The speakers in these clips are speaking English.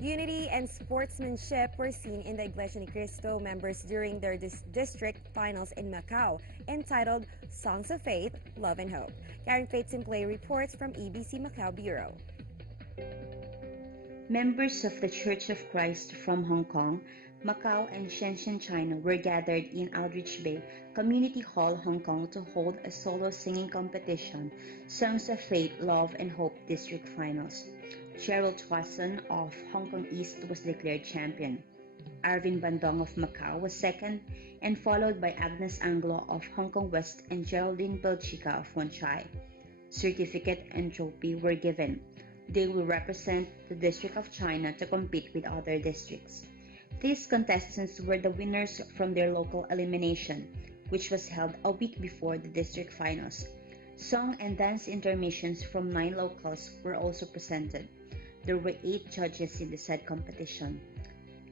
Unity and sportsmanship were seen in the Iglesia Ni Cristo members during their district finals in Macau, entitled Songs of Faith, Love and Hope. Karen Faith Simplay reports from EBC Macau Bureau. Members of the Church of Christ from Hong Kong, Macau, and Shenzhen, China were gathered in Aldrich Bay Community Hall, Hong Kong to hold a solo singing competition, Songs of Faith, Love and Hope District Finals. Cheryl Twason of Hong Kong East was declared champion. Arvin Bandong of Macau was second, and followed by Agnes Anglo of Hong Kong West and Geraldine Belchica of Wan Chai. Certificate and trophy were given. They will represent the District of China to compete with other districts. These contestants were the winners from their local elimination, which was held a week before the district finals. Song and dance intermissions from 9 locals were also presented. There were 8 judges in the said competition.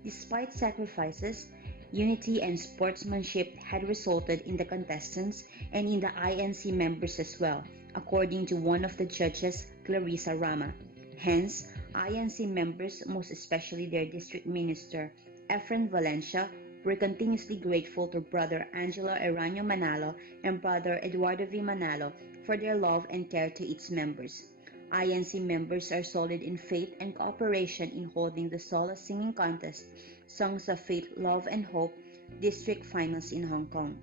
Despite sacrifices, unity and sportsmanship had resulted in the contestants and in the INC members as well, according to one of the judges, Clarissa Rama. Hence, INC members, most especially their district minister, Efren Valencia, were continuously grateful to Brother Angelo Eranio Manalo and Brother Eduardo V. Manalo for their love and care to its members. INC members are solid in faith and cooperation in holding the solo singing contest, Songs of Faith, Love and Hope, District Finals in Hong Kong.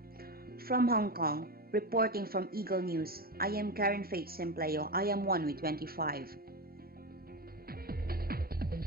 From Hong Kong, reporting from Eagle News, I am Karen Faith Semplayo. I am one with 25.